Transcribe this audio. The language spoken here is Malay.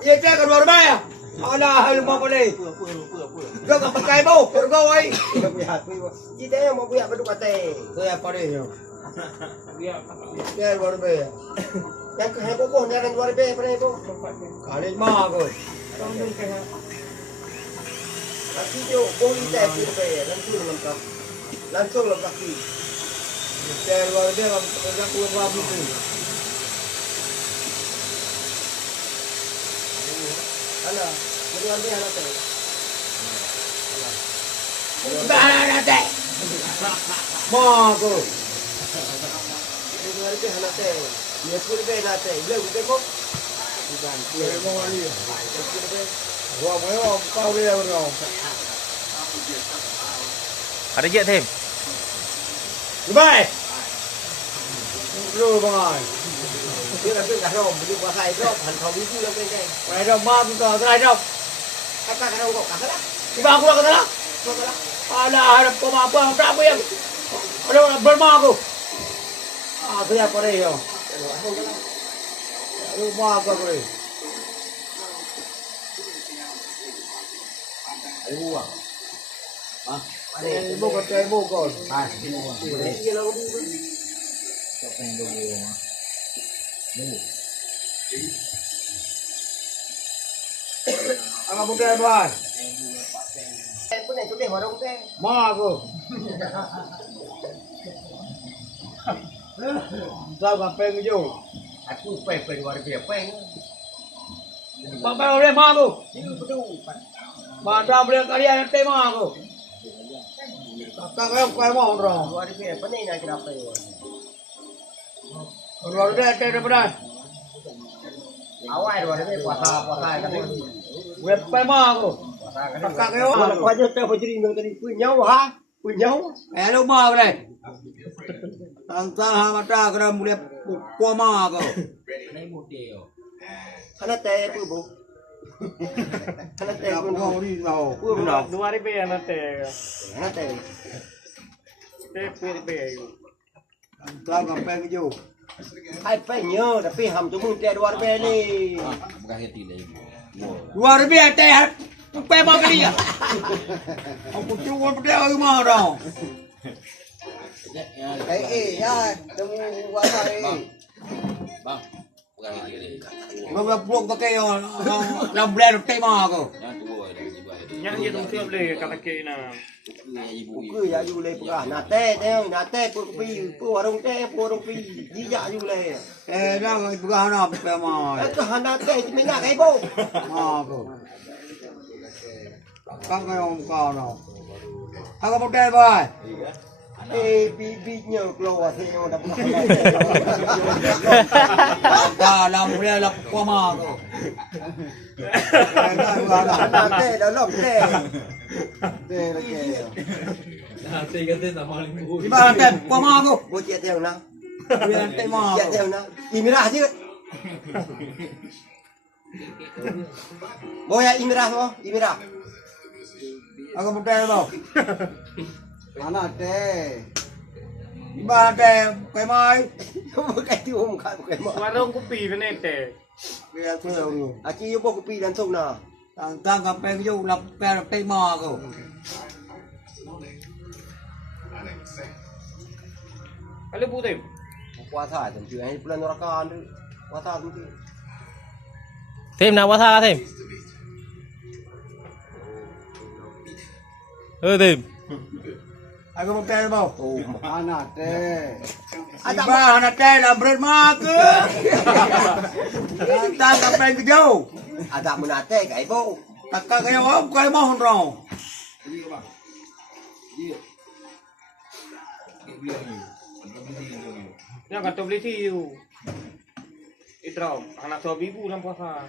Iya cek kedua rumah ya. Alah, lu mau boleh. Kau tak pakai bau, kau ai. Kita yang mau punya beduk kate. Tu ya pada yo. Dia luar be. Yang ke heboh boh jangan luar be pada heboh. Kali mah aku. Kaki jo boleh tak pun be, langsung lem kaki. Dia luar be kerja kuat babu tu. Alah, luar be anak tu. Dah teh. Mah aku. Luar be anak tu. Dia pun be anak tu. Boleh be kok. Bukan, dia mau lagi. Gua mau kau dia bro. Ada je thêm. Bye. Rồi bye. Dia nak pergi rom, beli buah kai rom, han kau bisu yang penting. Quay đâu mà cũng có cái đâu. Kakak rom kok kakak lah. Di bawah aku lah kata lah. Kok lah. Alah, harap kau mampu ang berapa yang. Ada berma aku. Ah, tu ya pada yo. Rumah aku boleh. Ayo buah. Ah, ibu kata ibu kau. Ah, Dia nak buah. Siapa yang dulu? Apa bukan tuan? Pun nak cuci warung teh. Ma aku. Sao mà phê cái dù? Aku pe luar be pe. Bang bang boleh ma aku. Ini betul. Ma dah boleh kalian nanti ma aku. Kakak kau kau mau orang. Luar be apa ni nak kira pe. Luar dia ada beras. Awal luar be puasa kan. Web pe ma aku. Puasa kan. Kakak kau. Kau aja teh bajri nang tadi punya ha. Punya. Hello ma boleh. Antara hamata kena boleh kuah ma aku. Kana teh pu bu. Kana teh Aku pun mau di tahu. pu nak. 2000 anak teh. Kana teh. Teh 2000. Sao mà phê cái dù? Hai pe nhớ tapi ham tu mun teh luar be ni. Bukan hati lagi. Luar biasa teh. Pe ma kali ya. Aku cuba pedang aku mau dong. Ya, temu puasa ni. Bang, bukan hati lagi. Mà buộc tao kêu làm brand được tay mò cơ. Yang tua ada jiwa itu. Yang dia tu siap le kata kena. Ibu. Ku ya ju le pura na te pu warung pi ji ya ju le. Đó rồi bukan nào tay mò. Ku hana te ti mina kai bo. Mò cơ. Các cái ông cao nào. Aku mau đeo boy. Bi nhờ klo thì nó đập. Dah làm brand là qua mò cơ. Hana te đó lọc te. Te là ke. Di mana tay qua mò cơ. Bo che theo na. Brand tay mò. Che theo na. Imira chứ. Bo ya imira mo, imira. Aku mau đeo đâu. Mana tay. Di mana tay cái mai. Bo kai ti om kai bo kai mo. Warung kopi benar teh. Dia tu dulu. Aki yo bo kopi dan song na. Tang cà phê cái dù làm pe được tay mò cơ. Kalau putih. Puasa tu ai bulan Ramadan tu. Puasa tu. Thêm nào tha thêm. Thêm. Aku mau đeo đâu. Oh, Anak teh. Iba anak teh lah berma ke. Tang cà phê cái dù. ada menate kai bo. Kakak kaya om kaya mau rong. Yang kata beli tiu. Itrau, anak 2000 dalam puasa.